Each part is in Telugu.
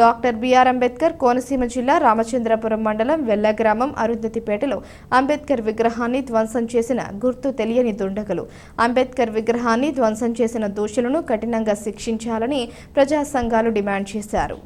డాక్టర్ బిఆర్ అంబేద్కర్ కోనసీమ జిల్లా రామచంద్రపురం మండలం వెల్లగ్రామం అరుంధతిపేటలో అంబేద్కర్ విగ్రహాన్ని ధ్వంసం చేసిన గుర్తు తెలియని దుండగులు. అంబేద్కర్ విగ్రహాన్ని ధ్వంసం చేసిన దోషులను కఠినంగా శిక్షించాలని ప్రజా సంఘాలు డిమాండ్ చేశారు.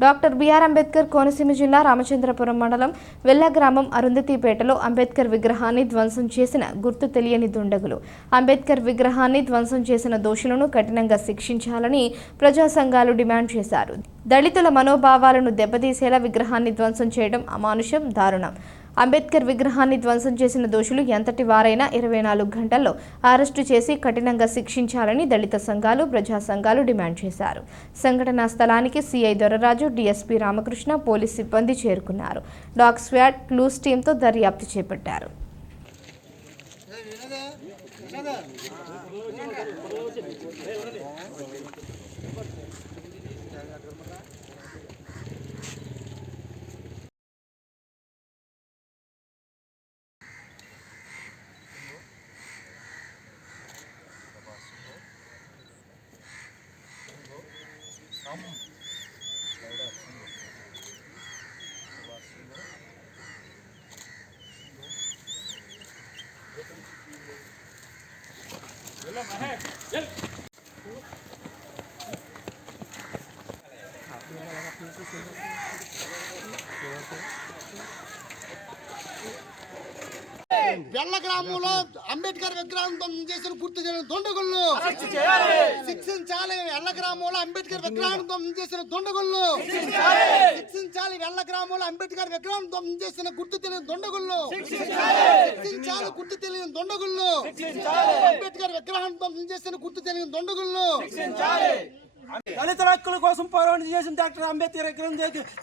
డాక్టర్ బిఆర్ అంబేద్కర్ కోనసీమ జిల్లా రామచంద్రపురం మండలం వెల్ల గ్రామం అరుంధతిపేటలో అంబేద్కర్ విగ్రహాన్ని ధ్వంసం చేసిన గుర్తు తెలియని దుండగులు. అంబేద్కర్ విగ్రహాన్ని ధ్వంసం చేసిన దోషులను కఠినంగా శిక్షించాలని ప్రజా సంఘాలు డిమాండ్ చేశారు. దళితుల మనోభావాలను దెబ్బతీసేలా విగ్రహాన్ని ధ్వంసం చేయడం అమానుషం దారుణం. అంబేద్కర్ విగ్రహాన్ని ధ్వంసం చేసిన దోషులు ఎంతటి వారైనా ఇరవై నాలుగు గంటల్లో అరెస్టు చేసి కఠినంగా శిక్షించాలని దళిత సంఘాలు ప్రజా సంఘాలు డిమాండ్ చేశారు. సంఘటనా స్థలానికి CI Doraraju DSP Ramakrishna police సిబ్బంది చేరుకున్నారు. డాగ్ స్వాట్ క్లూస్ టీంతో దర్యాప్తు చేపట్టారు. ครับ వెల్ల గ్రామంలో అంబేద్కర్ విగ్రహం ధ్వంసం చేసిన గుర్తు తెలియని దుండగుళ్ళు. శిక్షించాలి. వెల్ల గ్రామంలో అంబేద్కర్ విగ్రహం ధ్వంసం చేసిన దుండగుళ్ళు. శిక్షించాలి. వెల్ల గ్రామంలో అంబేద్కర్ విగ్రహం ధ్వంసం చేసిన గుర్తు తెలియని దుండగుళ్ళు. శిక్షించాలి. గుర్తు తెలియని దుండగుళ్ళు. అంబేద్కర్ విగ్రహం ధ్వంసం చేసిన గుర్తు తెలియని దుండగుళ్ళు. దళితుల హక్కుల కోసం పోరాటం చేసిన డాక్టర్ అంబేద్కర్ విగ్రహం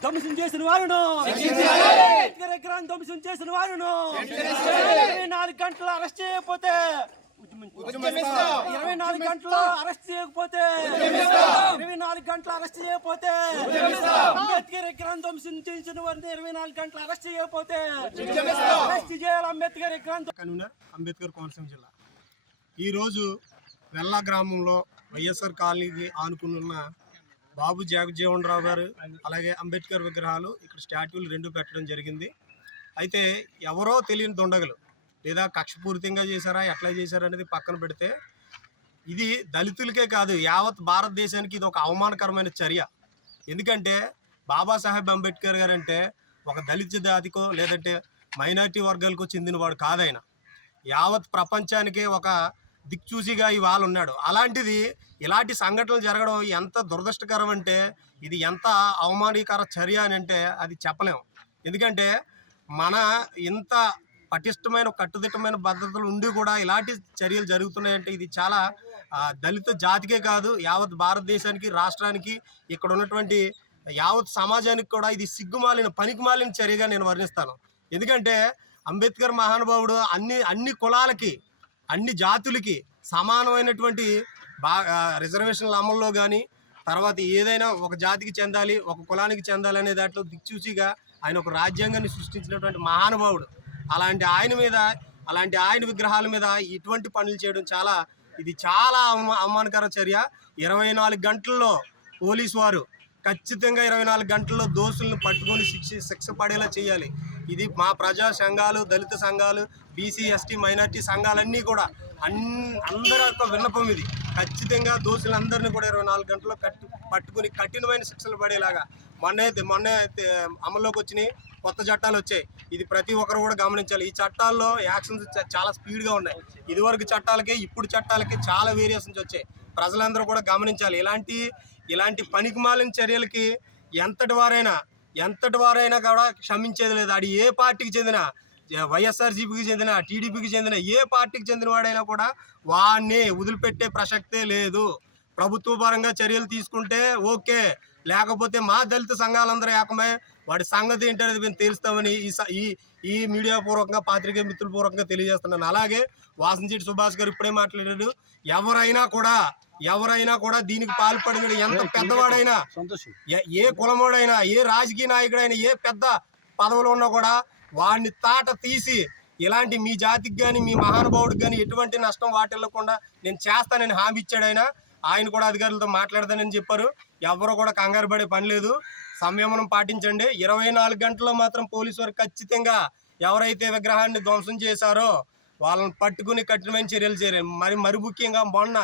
ధ్వంసం చేసిన వారును. అంబేద్కర్ విగ్రహం ధ్వంసం చేసిన వారును. ఇరవై నాలుగు గంటలు అరెస్ట్ చేయకపోతే ఇరవై నాలుగు గంటలు అరెస్ట్ చేయకపోతే ఇరవై నాలుగు గంటలు అరెస్ట్ చేయకపోతే అంబేద్కర్ విగ్రహం ధ్వంసం చేసిన వారిని ఇరవై నాలుగు గంటలు అరెస్ట్ చేయకపోతే అరెస్ట్ చేయాలి అంబేద్కర్ విగ్రహం అంబేద్కర్ కోనసీమ జిల్లా. ఈరోజు వెల్లా గ్రామంలో వైఎస్ఆర్ కాలనీకి ఆనుకున్న బాబు జగజ్జీవన్ రావు గారు అలాగే అంబేద్కర్ విగ్రహాలు ఇక్కడ స్టాట్యూలు రెండు పెట్టడం జరిగింది. అయితే ఎవరో తెలియని దొండగలు లేదా కక్షపూరితంగా చేశారా ఎట్లా చేశారా అనేది పక్కన పెడితే ఇది దళితులకే కాదు యావత్ భారతదేశానికి ఇది ఒక అవమానకరమైన చర్య. ఎందుకంటే బాబాసాహెబ్ అంబేద్కర్ గారు అంటే ఒక దళిత జాతికో లేదంటే మైనారిటీ వర్గాలకు చెందినవాడు కాదైనా యావత్ ప్రపంచానికే ఒక దిక్చూసిగా ఇవాళ ఉన్నాడు అలాంటిది ఇలాంటి సంఘటనలు జరగడం ఎంత దురదృష్టకరం అంటే ఇది ఎంత అవమానకర చర్య అని అంటే అది చెప్పలేం. ఎందుకంటే మన ఇంత పటిష్టమైన కట్టుదిట్టమైన భద్రతలు ఉండి కూడా ఇలాంటి చర్యలు జరుగుతున్నాయంటే ఇది చాలా దళిత జాతికే కాదు యావత్ భారతదేశానికి రాష్ట్రానికి ఇక్కడ ఉన్నటువంటి యావత్ సమాజానికి కూడా ఇది సిగ్గుమాలిన పనికిమాలిన చర్యగా నేను వర్ణిస్తాను. ఎందుకంటే అంబేద్కర్ మహానుభావుడు అన్ని అన్ని కులాలకి అన్ని జాతులకి సమానమైనటువంటి బాగా రిజర్వేషన్ల అమల్లో కానీ తర్వాత ఏదైనా ఒక జాతికి చెందాలి ఒక కులానికి చెందాలి అనే దాంట్లో దిక్చూచిగా ఆయన ఒక రాజ్యాంగాన్ని సృష్టించినటువంటి మహానుభావుడు. అలాంటి ఆయన మీద అలాంటి ఆయన విగ్రహాల మీద ఇటువంటి పనులు చేయడం చాలా ఇది చాలా అవమా- అవమానకర చర్య. ఇరవై నాలుగు గంటల్లో పోలీసు వారు ఖచ్చితంగా ఇరవై నాలుగు గంటల్లో దోషులను పట్టుకొని శిక్ష శిక్ష పడేలా చేయాలి. ఇది మా ప్రజా సంఘాలు దళిత సంఘాలు బీసీ ఎస్టీ మైనార్టీ సంఘాలన్నీ కూడా అందరి యొక్క విన్నపం ఇది. ఖచ్చితంగా దోషులందరినీ కూడా ఇరవై నాలుగు గంటల్లో కట్టు పట్టుకుని కఠినమైన శిక్షలు పడేలాగా మొన్న మొన్న అమల్లోకి వచ్చినాయి. కొత్త చట్టాలు వచ్చాయి. ఇది ప్రతి ఒక్కరు కూడా గమనించాలి. ఈ చట్టాల్లో యాక్షన్స్ చాలా స్పీడ్గా ఉన్నాయి. ఇదివరకు చట్టాలకి ఇప్పుడు చట్టాలకి చాలా వేరియేషన్స్ వచ్చాయి. ప్రజలందరూ కూడా గమనించాలి. ఇలాంటి ఇలాంటి పనికిమాలిన చర్యలకి ఎంతటి వారైనా ఎంతటి వారైనా కూడా క్షమించేది లేదు. అది ఏ పార్టీకి చెందిన వైఎస్ఆర్సీపీకి చెందిన టీడీపీకి చెందిన ఏ పార్టీకి చెందిన వాడైనా కూడా వాడిని వదిలిపెట్టే ప్రసక్తే లేదు. ప్రభుత్వ పరంగా చర్యలు తీసుకుంటే ఓకే. లేకపోతే మా దళిత సంఘాలందరూ ఏకమై వాడి సంగతి ఏంటనేది మేము తెలుస్తామని ఈ ఈ మీడియా పూర్వకంగా పాత్రికేయ మిత్రుల పూర్వకంగా తెలియజేస్తున్నాను. అలాగే వాసంశెట్టి సుభాష్ గారు ఇప్పుడే మాట్లాడారు ఎవరైనా కూడా ఎవరైనా కూడా దీనికి పాల్పడిన ఎంత పెద్దవాడైనా ఏ- ఏ కులమోడైనా ఏ రాజకీయ నాయకుడైనా ఏ పెద్ద పదవిలో ఉన్నా కూడా వాడిని తాట తీసి ఇలాంటి మీ జాతికి కానీ మీ మహానుభావుడికి కానీ ఎటువంటి నష్టం వాటిల్లకుండా నేను చేస్తానని హామీ ఇచ్చాడు ఆయన. ఆయన కూడా అధికారులతో మాట్లాడదానని చెప్పారు. ఎవరు కూడా కంగారు పడే పని లేదు. సంయమనం పాటించండి. ఇరవై నాలుగు గంటల్లో మాత్రం పోలీసు వారు ఖచ్చితంగా ఎవరైతే విగ్రహాన్ని ధ్వంసం చేశారో వాళ్ళని పట్టుకుని కఠినమైన చర్యలు చేయాలి. మరి మరి ముఖ్యంగా మొన్న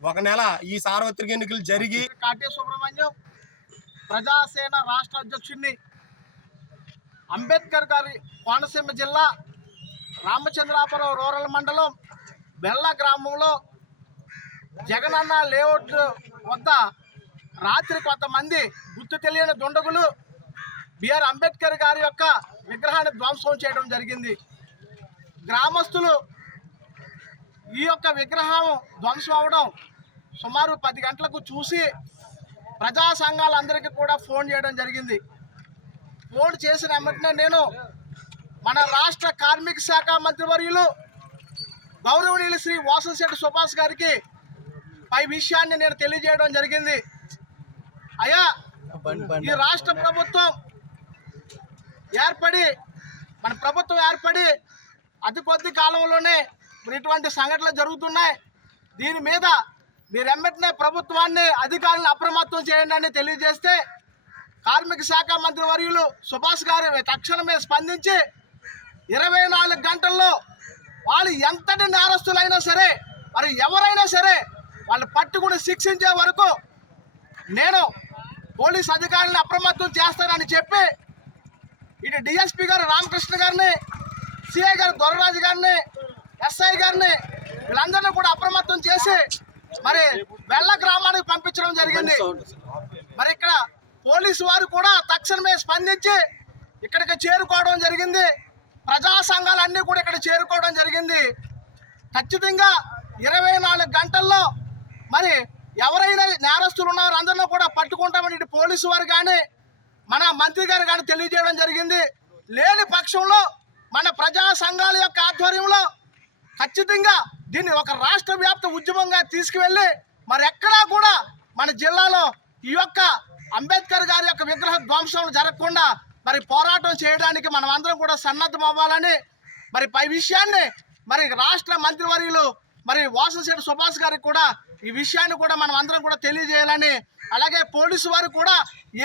ఒక నెల ఈ సార్వత్రిక ఎన్నికలు జరిగి కాటే సుబ్రహ్మణ్యం ప్రజాసేన రాష్ట్ర అధ్యక్షుడిని అంబేద్కర్ గారి కోనసీమ జిల్లా రామచంద్రాపురం రూరల్ మండలం బెల్ల గ్రామంలో జగనన్న లేఅవుట్ వద్ద రాత్రి కొంతమంది గుర్తు తెలియని దుండగులు బిఆర్ అంబేద్కర్ గారి యొక్క విగ్రహాన్ని ధ్వంసం చేయడం జరిగింది. గ్రామస్తులు ఈ యొక్క విగ్రహం ధ్వంసం అవడం సుమారు పది గంటలకు చూసి ప్రజా సంఘాలందరికీ కూడా ఫోన్ చేయడం జరిగింది. ఫోన్ చేసిన వెంటనే నేను మన రాష్ట్ర కార్మిక శాఖ మంత్రివర్యులు గౌరవనీయులు శ్రీ వాసంశెట్టి సుభాష్ గారికి పై విషయాన్ని నేను తెలియజేయడం జరిగింది. అయ్యా ఈ రాష్ట్ర ప్రభుత్వం ఏర్పడి మన ప్రభుత్వం ఏర్పడి అతి కొద్ది కాలంలోనే మరి ఇటువంటి సంఘటనలు జరుగుతున్నాయి. దీని మీద మీరు ప్రభుత్వాన్ని అధికారులను అప్రమత్తం చేయండి అని తెలియజేస్తే కార్మిక శాఖ మంత్రి వర్యులు సుభాష్ గారు తక్షణమే స్పందించి ఇరవై నాలుగు గంటల్లో వాళ్ళు ఎంతటి నేరస్తులైనా సరే మరి ఎవరైనా సరే వాళ్ళు పట్టుకుని శిక్షించే వరకు నేను పోలీస్ అధికారులను అప్రమత్తం చేస్తానని చెప్పి ఇటు డిఎస్పీ గారు రామకృష్ణ గారిని సిఐ గారు దొరరాజు గారిని ఎస్ఐ గారిని వీళ్ళందరినీ కూడా అప్రమత్తం చేసి మరి వెల్ల గ్రామానికి పంపించడం జరిగింది. మరి ఇక్కడ పోలీసు వారు కూడా తక్షణమే స్పందించి ఇక్కడికి చేరుకోవడం జరిగింది. ప్రజా సంఘాలన్నీ కూడా ఇక్కడ చేరుకోవడం జరిగింది. ఖచ్చితంగా ఇరవై నాలుగు గంటల్లో మరి ఎవరైనా నేరస్తులు ఉన్నారో అందరిలో కూడా పట్టుకుంటామని ఇటు పోలీసు వారు కానీ మన మంత్రి గారు కానీ తెలియజేయడం జరిగింది. లేని పక్షంలో మన ప్రజా సంఘాల యొక్క ఆధ్వర్యంలో ఖచ్చితంగా దీన్ని ఒక రాష్ట్ర వ్యాప్త ఉద్యమంగా తీసుకువెళ్ళి మరి ఎక్కడా కూడా మన జిల్లాలో ఈ యొక్క అంబేద్కర్ గారి యొక్క విగ్రహ ధ్వంసం జరగకుండా మరి పోరాటం చేయడానికి మనం అందరం కూడా సన్నద్ధం అవ్వాలని మరి పై విషయాన్ని మరి రాష్ట్ర మంత్రివర్యులు మరి వాసశేటి సుభాష్ గారికి కూడా ఈ విషయాన్ని కూడా మనం అందరం కూడా తెలియజేయాలని అలాగే పోలీసు వారు కూడా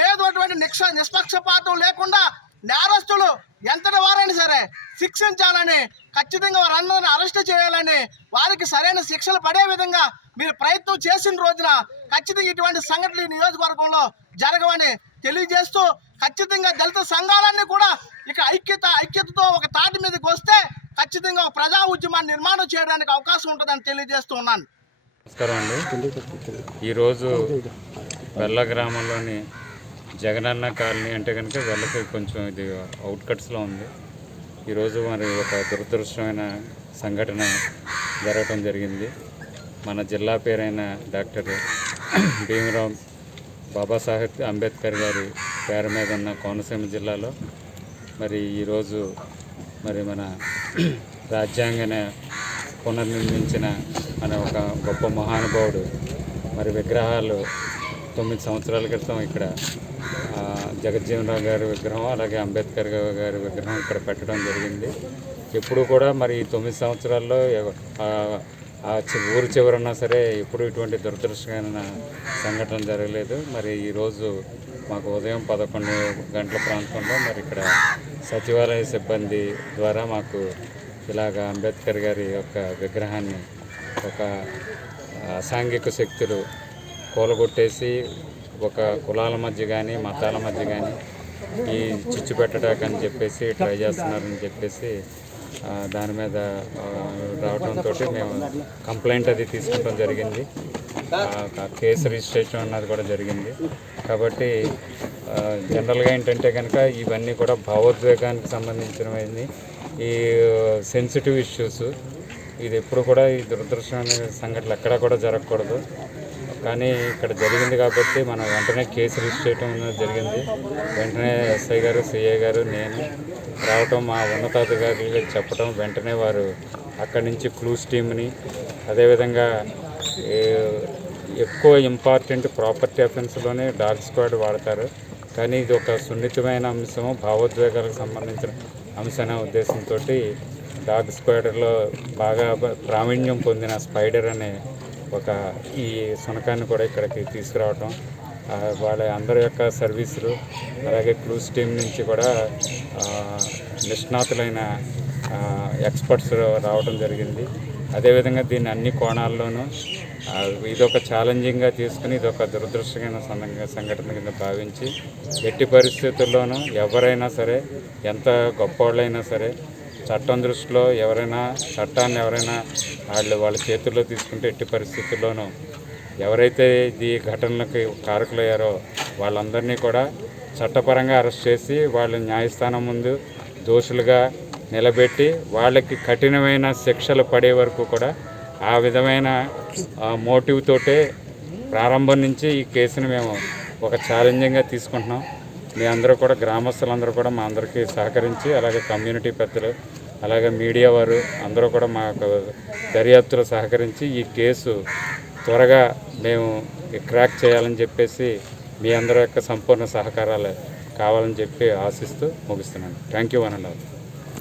ఏదోటువంటి నిక్ష నిష్పక్షపాతం లేకుండా నేరస్తులు ఎంతటి వారైనా సరే శిక్షించాలని ఖచ్చితంగా వారందరిని అరెస్ట్ చేయాలని వారికి సరైన శిక్షలు పడే విధంగా మీరు ప్రయత్నం చేసిన రోజున ఖచ్చితంగా ఇటువంటి సంఘటనలు నియోజకవర్గంలో జరగవని తెలియజేస్తూ ఖచ్చితంగా దళిత సంఘాలన్నీ కూడా ఇక ఐక్యత ఐక్యతతో ఒక తాటి మీదకి వస్తే ఖచ్చితంగా ఒక ప్రజా ఉద్యమాన్ని నిర్మాణం చేయడానికి అవకాశం ఉంటుందని తెలియజేస్తూ ఉన్నాను. నమస్కారం అండి. ఈరోజు వెల్ల గ్రామంలోని జగనన్న కాలనీ అంటే కనుక వెళ్ళకి కొంచెం ఇది అవుట్కట్స్లో ఉంది. ఈరోజు మరి ఒక దురదృష్టమైన సంఘటన జరగటం జరిగింది. మన జిల్లా పేరైన డాక్టర్ భీమరావు బాబాసాహెబ్ అంబేద్కర్ గారి పేరు మీద ఉన్న కోనసీమ జిల్లాలో మరి ఈరోజు మరి మన రాజ్యాంగన పునర్నిర్మించిన మన ఒక గొప్ప మహానుభావుడు. మరి విగ్రహాలు తొమ్మిది సంవత్సరాల క్రితం ఇక్కడ జగజ్జీవనరావు గారి విగ్రహం అలాగే అంబేద్కర్ గారి విగ్రహం ఇక్కడ పెట్టడం జరిగింది. ఎప్పుడు కూడా మరి తొమ్మిది సంవత్సరాల్లో ఆ- చి- ఊరు చివరన్నా సరే ఎప్పుడు ఇటువంటి దురదృష్టమైన సంఘటన జరగలేదు. మరి ఈరోజు మాకు ఉదయం పదకొండు గంటల ప్రాంతంలో మరి ఇక్కడ సచివాలయ సిబ్బంది ద్వారా మాకు ఇలాగ అంబేద్కర్ గారి యొక్క విగ్రహాన్ని ఒక అసాంఘిక శక్తులు కూలగొట్టేసి ఒక కులాల మధ్య కానీ మతాల మధ్య కానీ ఈ చిచ్చు పెట్టడానికి అని చెప్పేసి ట్రై చేస్తున్నారని చెప్పేసి దాని మీద రావడంతో మేము కంప్లైంట్ అది తీసుకుంటాం జరిగింది. కేసు రిజిస్ట్రేషన్ అన్నది కూడా జరిగింది. కాబట్టి జనరల్గా ఏంటంటే కనుక ఇవన్నీ కూడా భావోద్వేగానికి సంబంధించినవన్నీ. ఈ సెన్సిటివ్ ఇష్యూస్ ఇది ఎప్పుడు కూడా ఈ దురదృష్టమైన సంఘటనలు ఎక్కడా కూడా జరగకూడదు. కానీ ఇక్కడ జరిగింది కాబట్టి మనం వెంటనే కేసు రిజిస్టర్ చేయడం జరిగింది. వెంటనే ఎస్ఐ గారు సిఐ గారు నేను రావటం మా ఉన్నతాధికారులకు చెప్పడం వెంటనే వారు అక్కడి నుంచి క్లూస్ టీమ్ని అదేవిధంగా ఎక్కువ ఇంపార్టెంట్ ప్రాపర్టీ అఫెన్స్లోనే డాగ్ స్క్వాడ్ వాడతారు. కానీ ఇది ఒక సున్నితమైన అంశం భావోద్వేగాలకు సంబంధించిన అంశం ఉద్దేశంతో డాగ్ స్క్వాడ్లో బాగా ప్రావీణ్యం పొందిన స్పైడర్ అనే ఒక ఈ సునకాన్ని కూడా ఇక్కడికి తీసుకురావటం వాళ్ళ అందరి యొక్క సర్వీసులు అలాగే క్రూజ్ టీం నుంచి కూడా నిష్ణాతులైన ఎక్స్పర్ట్స్ రావడం జరిగింది. అదేవిధంగా దీన్ని అన్ని కోణాల్లోనూ ఇదొక ఛాలెంజింగ్గా తీసుకుని ఇదొక దురదృష్టమైన సంఘ- సంఘటన కింద భావించి ఎట్టి పరిస్థితుల్లోనూ ఎవరైనా సరే ఎంత గొప్పవాళ్ళైనా సరే చట్టం దృష్టిలో ఎవరైనా చట్టాన్ని ఎవరైనా వాళ్ళు వాళ్ళ చేతుల్లో తీసుకుంటే ఎట్టి పరిస్థితుల్లోనూ ఎవరైతే ఈ ఘటనలకు కారకులయ్యారో వాళ్ళందరినీ కూడా చట్టపరంగా అరెస్ట్ చేసి వాళ్ళ న్యాయస్థానం ముందు దోషులుగా నిలబెట్టి వాళ్ళకి కఠినమైన శిక్షలు పడే వరకు కూడా ఆ విధమైన మోటివ్ తోటే ప్రారంభం నుంచి ఈ కేసుని మేము ఒక ఛాలెంజింగ్గా తీసుకుంటున్నాం. మీ అందరూ కూడా గ్రామస్తులందరూ కూడా మా అందరికీ సహకరించి అలాగే కమ్యూనిటీ పెద్దలు అలాగే మీడియా వారు అందరూ కూడా మాకు దర్యాప్తులో సహకరించి ఈ కేసు త్వరగా మేము క్రాక్ చేయాలని చెప్పేసి మీ అందరి యొక్క సంపూర్ణ సహకారాలు కావాలని చెప్పి ఆశిస్తూ ముగిస్తున్నాను. Thank you one and all.